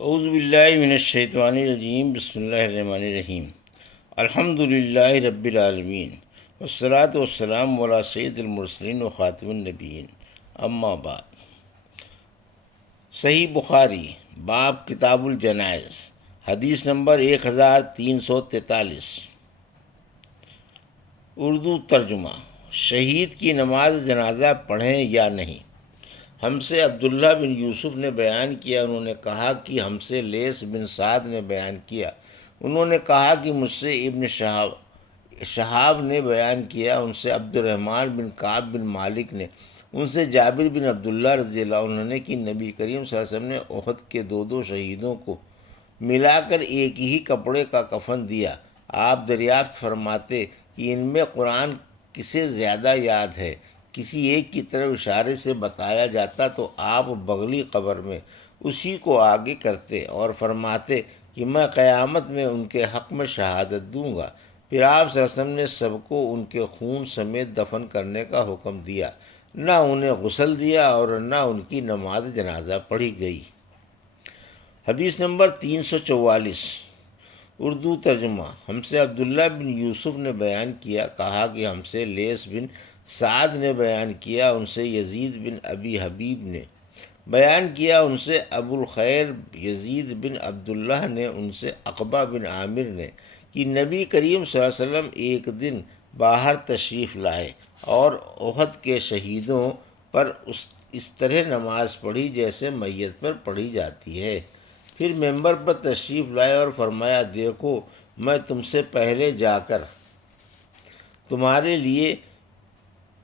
اعوذ باللہ من الشیطان الرجیم، بسم اللہ الرحمن الرحیم۔ الحمد للہ رب العالمین، والصلاة والسلام علی سید المرسلین و خاتم النبیین، اما بعد۔ صحیح بخاری، باب کتاب الجنائز، حدیث نمبر 1343۔ اردو ترجمہ۔ شہید کی نماز جنازہ پڑھیں یا نہیں؟ ہم سے عبداللہ بن یوسف نے بیان کیا، انہوں نے کہا کہ ہم سے لیث بن سعد نے بیان کیا، انہوں نے کہا کہ مجھ سے ابن شہاب نے بیان کیا، ان سے عبد الرحمن بن کعب بن مالک نے، ان سے جابر بن عبداللہ رضی اللہ عنہ نے کہ نبی کریم صلی اللہ علیہ وسلم نے احد کے دو شہیدوں کو ملا کر ایک ہی کپڑے کا کفن دیا۔ آپ دریافت فرماتے کہ ان میں قرآن کسے زیادہ یاد ہے؟ کسی ایک کی طرف اشارے سے بتایا جاتا تو آپ بغلی قبر میں اسی کو آگے کرتے اور فرماتے کہ میں قیامت میں ان کے حق میں شہادت دوں گا۔ پھر آپ صلی اللہ علیہ وسلم نے سب کو ان کے خون سمیت دفن کرنے کا حکم دیا، نہ انہیں غسل دیا اور نہ ان کی نماز جنازہ پڑھی گئی۔ حدیث نمبر 344۔ اردو ترجمہ۔ ہم سے عبداللہ بن یوسف نے بیان کیا، کہا کہ ہم سے لیث بن سعد نے بیان کیا، ان سے یزید بن ابی حبیب نے بیان کیا، ان سے ابو الخیر یزید بن عبداللہ نے، ان سے عقبہ بن عامر نے کہ نبی کریم صلی اللہ علیہ وسلم ایک دن باہر تشریف لائے اور احد کے شہیدوں پر اس طرح نماز پڑھی جیسے میت پر پڑھی جاتی ہے۔ پھر ممبر پر تشریف لائے اور فرمایا، دیکھو میں تم سے پہلے جا کر تمہارے لیے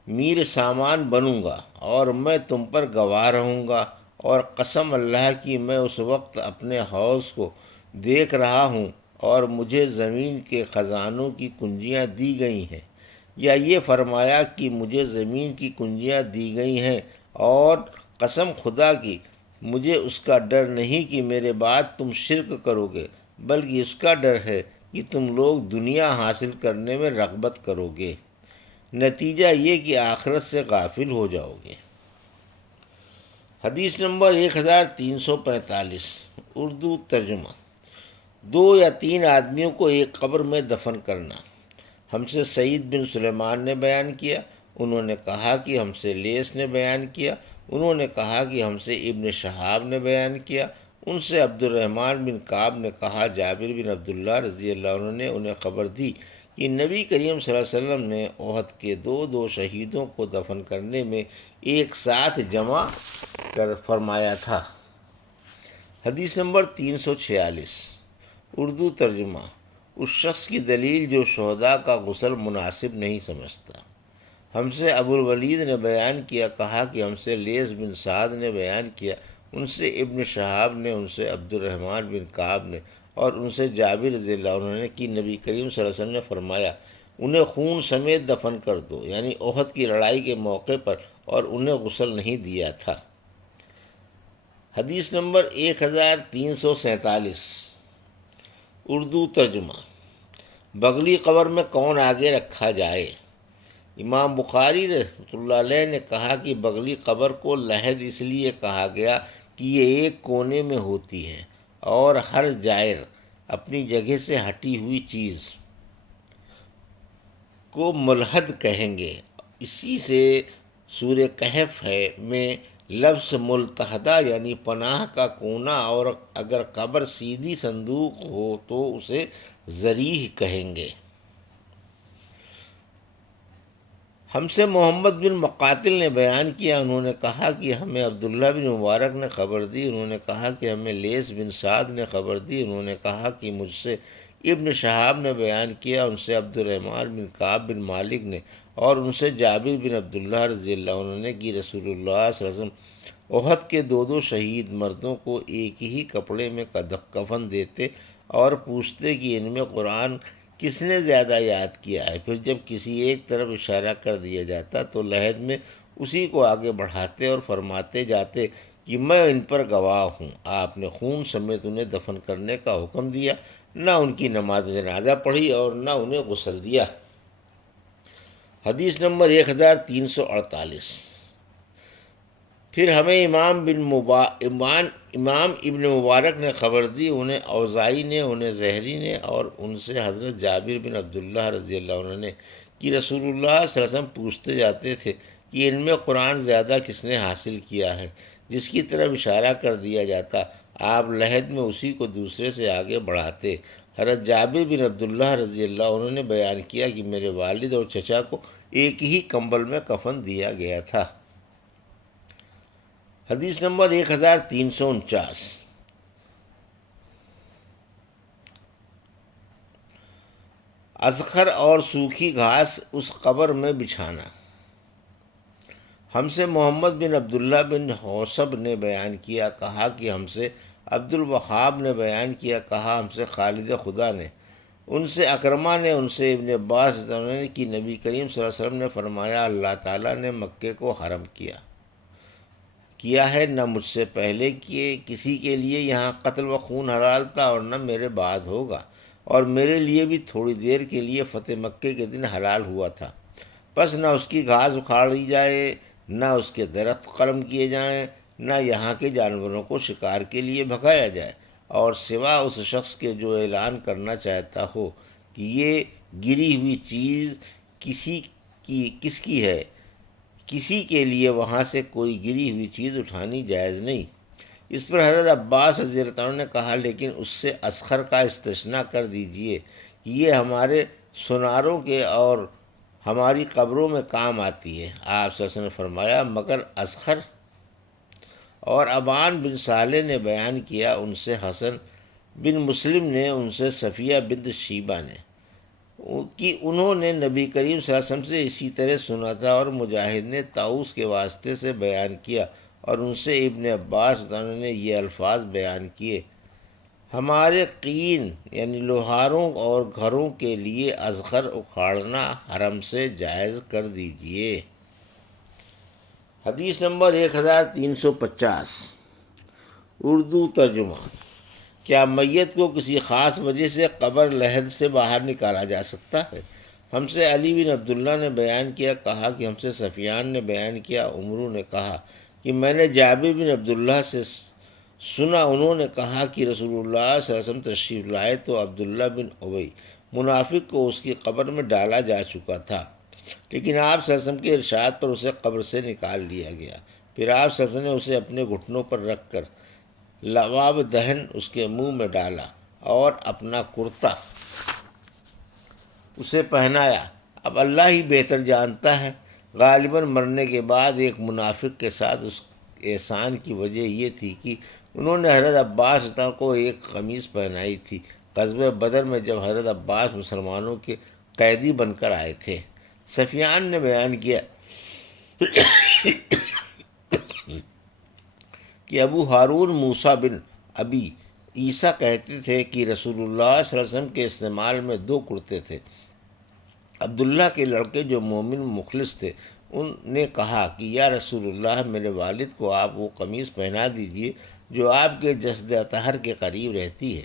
میر سامان بنوں گا اور میں تم پر گواہ رہوں گا، اور قسم اللہ کی میں اس وقت اپنے حوض کو دیکھ رہا ہوں اور مجھے زمین کے خزانوں کی کنجیاں دی گئی ہیں، یا یہ فرمایا کہ مجھے زمین کی کنجیاں دی گئی ہیں، اور قسم خدا کی مجھے اس کا ڈر نہیں کہ میرے بعد تم شرک کرو گے، بلکہ اس کا ڈر ہے کہ تم لوگ دنیا حاصل کرنے میں رغبت کرو گے، نتیجہ یہ کہ آخرت سے غافل ہو جاؤ گے۔ حدیث نمبر 1345۔ اردو ترجمہ۔ 2 یا 3 آدمیوں کو ایک قبر میں دفن کرنا۔ ہم سے سعید بن سلیمان نے بیان کیا، انہوں نے کہا کہ ہم سے لیث نے بیان کیا، انہوں نے کہا کہ ہم سے ابن شہاب نے بیان کیا، ان سے عبد الرحمن بن کعب نے کہا، جابر بن عبداللہ رضی اللہ عنہ نے انہیں خبر دی کہ نبی کریم صلی اللہ علیہ وسلم نے احد کے دو شہیدوں کو دفن کرنے میں ایک ساتھ جمع کر فرمایا تھا۔ حدیث نمبر 346۔ اردو ترجمہ۔ اس شخص کی دلیل جو شہداء کا غسل مناسب نہیں سمجھتا۔ ہم سے ابو الولید نے بیان کیا، کہا کہ ہم سے لیث بن سعد نے بیان کیا، ان سے ابن شہاب نے، ان سے عبد الرحمن بن کعب نے، اور ان سے جابر رضی اللہ عنہ نے کہ نبی کریم صلی اللہ علیہ وسلم نے فرمایا، انہیں خون سمیت دفن کر دو، یعنی احد کی لڑائی کے موقع پر، اور انہیں غسل نہیں دیا تھا۔ حدیث نمبر 1347۔ اردو ترجمہ۔ بغلی قبر میں کون آگے رکھا جائے؟ امام بخاری رحمۃ اللہ علیہ نے کہا کہ بغلی قبر کو لحد اس لیے کہا گیا کہ یہ ایک کونے میں ہوتی ہے، اور ہر جائر اپنی جگہ سے ہٹی ہوئی چیز کو ملحد کہیں گے۔ اسی سے سورہ کہف میں لفظ ملتحدہ یعنی پناہ کا کونا، اور اگر قبر سیدھی صندوق ہو تو اسے ذریح کہیں گے۔ ہم سے محمد بن مقاتل نے بیان کیا، انہوں نے کہا کہ ہمیں عبداللہ بن مبارک نے خبر دی، انہوں نے کہا کہ ہمیں لیث بن سعد نے خبر دی، انہوں نے کہا کہ مجھ سے ابن شہاب نے بیان کیا، ان سے عبد الرحمن بن کعب بن مالک نے، اور ان سے جابر بن عبداللہ رضی اللہ عنہ نے کہ رسول اللہ صلی اللہ علیہ وسلم احد کے دو شہید مردوں کو ایک ہی کپڑے میں کفن دیتے اور پوچھتے کہ ان میں قرآن کس نے زیادہ یاد کیا ہے؟ پھر جب کسی ایک طرف اشارہ کر دیا جاتا تو لحد میں اسی کو آگے بڑھاتے اور فرماتے جاتے کہ میں ان پر گواہ ہوں۔ آپ نے خون سمیت انہیں دفن کرنے کا حکم دیا، نہ ان کی نماز جنازہ پڑھی اور نہ انہیں غسل دیا۔ حدیث نمبر 1348۔ پھر ہمیں امام ابن مبارک نے خبر دی، انہیں اوزائی نے، انہیں زہری نے، اور ان سے حضرت جابر بن عبداللہ رضی اللہ عنہ نے، کہ رسول اللہ صلی اللہ علیہ وسلم پوچھتے جاتے تھے کہ ان میں قرآن زیادہ کس نے حاصل کیا ہے؟ جس کی طرف اشارہ کر دیا جاتا آپ لحد میں اسی کو دوسرے سے آگے بڑھاتے۔ حضرت جابر بن عبداللہ رضی اللہ عنہ نے بیان کیا کہ میرے والد اور چچا کو ایک ہی کمبل میں کفن دیا گیا تھا۔ حدیث نمبر 1349۔ اذخر اور سوکھی گھاس اس قبر میں بچھانا۔ ہم سے محمد بن عبداللہ بن حوصب نے بیان کیا، کہا کہ ہم سے عبد الوہاب نے بیان کیا، کہا ہم سے خالد خدا نے، ان سے اکرمہ نے، ان سے ابن عباس نے کہ نبی کریم صلی اللہ علیہ وسلم نے فرمایا اللہ تعالیٰ نے مکے کو حرم کیا ہے، نہ مجھ سے پہلے کسی کے لیے یہاں قتل و خون حلال تھا اور نہ میرے بعد ہوگا، اور میرے لیے بھی تھوڑی دیر کے لیے فتح مکے کے دن حلال ہوا تھا۔ پس نہ اس کی گھاس اکھاڑی جائے، نہ اس کے درخت قلم کیے جائیں، نہ یہاں کے جانوروں کو شکار کے لیے بھگایا جائے، اور سوا اس شخص کے جو اعلان کرنا چاہتا ہو کہ یہ گری ہوئی چیز کس کی ہے، کسی کے لیے وہاں سے کوئی گری ہوئی چیز اٹھانی جائز نہیں۔ اس پر حضرت عباس رضی اللہ عنہ نے کہا لیکن اس سے اذخر کا استثناء کر دیجئے کہ یہ ہمارے سوناروں کے اور ہماری قبروں میں کام آتی ہے۔ آپ صلی اللہ علیہ وسلم نے فرمایا مگر اذخر۔ اور ابان بن صالح نے بیان کیا، ان سے حسن بن مسلم نے، ان سے صفیہ بنت شیبہ نے، کہ انہوں نے نبی کریم صلی اللہ علیہ وسلم سے اسی طرح سنا تھا، اور مجاہد نے طاؤس کے واسطے سے بیان کیا، اور ان سے ابن عباس نے یہ الفاظ بیان کیے، ہمارے قین یعنی لوہاروں اور گھروں کے لیے اذخر اکھاڑنا حرم سے جائز کر دیجئے۔ حدیث نمبر 1350۔ اردو ترجمہ۔ کیا میت کو کسی خاص وجہ سے قبر لحد سے باہر نکالا جا سکتا ہے؟ ہم سے علی بن عبداللہ نے بیان کیا، کہا کہ ہم سے سفیان نے بیان کیا، عمرو نے کہا کہ میں نے جابر بن عبداللہ سے سنا، انہوں نے کہا کہ رسول اللہ صلی اللہ علیہ وسلم تشریف لائے تو عبداللہ بن ابی منافق کو اس کی قبر میں ڈالا جا چکا تھا، لیکن آپ صلی اللہ علیہ وسلم کے ارشاد پر اسے قبر سے نکال لیا گیا۔ پھر آپ صلی اللہ علیہ وسلم نے اسے اپنے گھٹنوں پر رکھ کر لباب دہن اس کے منہ میں ڈالا اور اپنا کرتا اسے پہنایا۔ اب اللہ ہی بہتر جانتا ہے، غالباً مرنے کے بعد ایک منافق کے ساتھ اس احسان کی وجہ یہ تھی کہ انہوں نے حضرت عباس کو ایک قمیص پہنائی تھی غزوہ بدر میں، جب حضرت عباس مسلمانوں کے قیدی بن کر آئے تھے۔ سفیان نے بیان کیا کہ ابو ہارون موسیٰ بن ابی عیسیٰ کہتے تھے کہ رسول اللہ صلی اللہ علیہ وسلم کے استعمال میں 2 کرتے تھے۔ عبداللہ کے لڑکے جو مومن مخلص تھے، ان نے کہا کہ یا رسول اللہ میرے والد کو آپ وہ قمیص پہنا دیجئے جو آپ کے جسد اطہر کے قریب رہتی ہے۔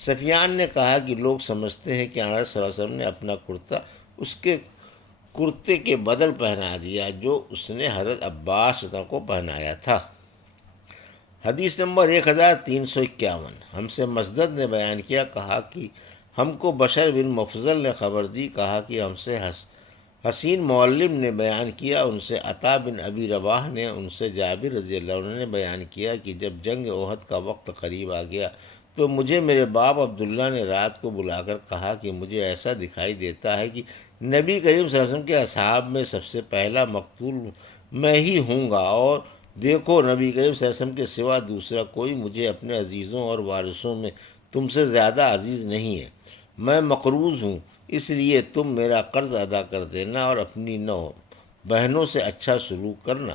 سفیان نے کہا کہ لوگ سمجھتے ہیں کہ حضرت صلی اللہ علیہ وسلم نے اپنا کرتا اس کے کرتے کے بدل پہنا دیا جو اس نے حضرت عباس کو پہنایا تھا۔ حدیث نمبر 1351۔ ہم سے مسدد نے بیان کیا، کہا کہ ہم کو بشر بن مفضل نے خبر دی، کہا کہ ہم سے حسین معلم نے بیان کیا، ان سے عطا بن ابی رباح نے، ان سے جابر رضی اللہ عنہ نے بیان کیا کہ جب جنگ احد کا وقت قریب آ گیا تو مجھے میرے باپ عبداللہ نے رات کو بلا کر کہا کہ مجھے ایسا دکھائی دیتا ہے کہ نبی کریم صلی اللہ علیہ وسلم کے اصحاب میں سب سے پہلا مقتول میں ہی ہوں گا، اور دیکھو نبی کریم صلی اللہ علیہ وسلم کے سوا دوسرا کوئی مجھے اپنے عزیزوں اور وارثوں میں تم سے زیادہ عزیز نہیں ہے، میں مقروض ہوں، اس لیے تم میرا قرض ادا کر دینا اور اپنی 9 بہنوں سے اچھا سلوک کرنا۔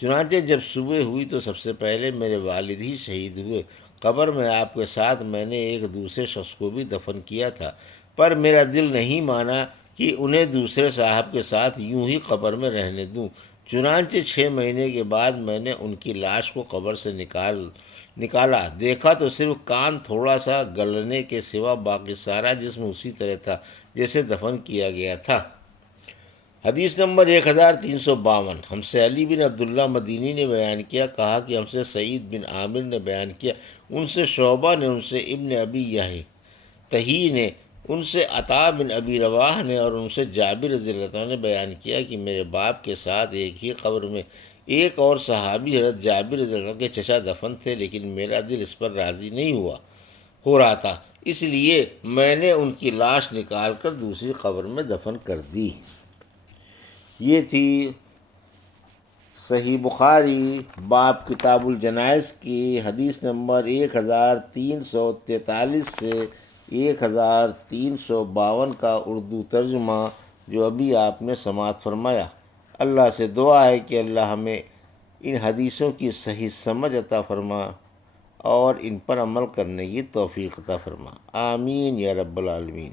چنانچہ جب صبح ہوئی تو سب سے پہلے میرے والد ہی شہید ہوئے، قبر میں آپ کے ساتھ میں نے ایک دوسرے شخص کو بھی دفن کیا تھا، پر میرا دل نہیں مانا کہ انہیں دوسرے صاحب کے ساتھ یوں ہی قبر میں رہنے دوں۔ چنانچہ 6 مہینے کے بعد میں نے ان کی لاش کو قبر سے نکالا، دیکھا تو صرف کان تھوڑا سا گلنے کے سوا باقی سارا جسم اسی طرح تھا جیسے دفن کیا گیا تھا۔ حدیث نمبر 1352، ہم سے علی بن عبداللہ مدینی نے بیان کیا، کہا کہ ہم سے سعید بن عامر نے بیان کیا، ان سے شعبہ نے، ان سے ابن ابی یحییٰ تہی نے، ان سے عطا بن ابی رواح نے، اور ان سے جابر رضی اللہ عنہ نے بیان کیا کہ میرے باپ کے ساتھ ایک ہی قبر میں ایک اور صحابی حضرت جابر رضی اللہ عنہ کے چچا دفن تھے، لیکن میرا دل اس پر راضی نہیں ہو رہا تھا، اس لیے میں نے ان کی لاش نکال کر دوسری قبر میں دفن کر دی۔ یہ تھی صحیح بخاری باب کتاب الجنائز کی حدیث نمبر 1343 سے 1352 کا اردو ترجمہ جو ابھی آپ نے سماعت فرمایا۔ اللہ سے دعا ہے کہ اللہ ہمیں ان حدیثوں کی صحیح سمجھ عطا فرما اور ان پر عمل کرنے کی توفیق عطا فرما، آمین یا رب العالمین۔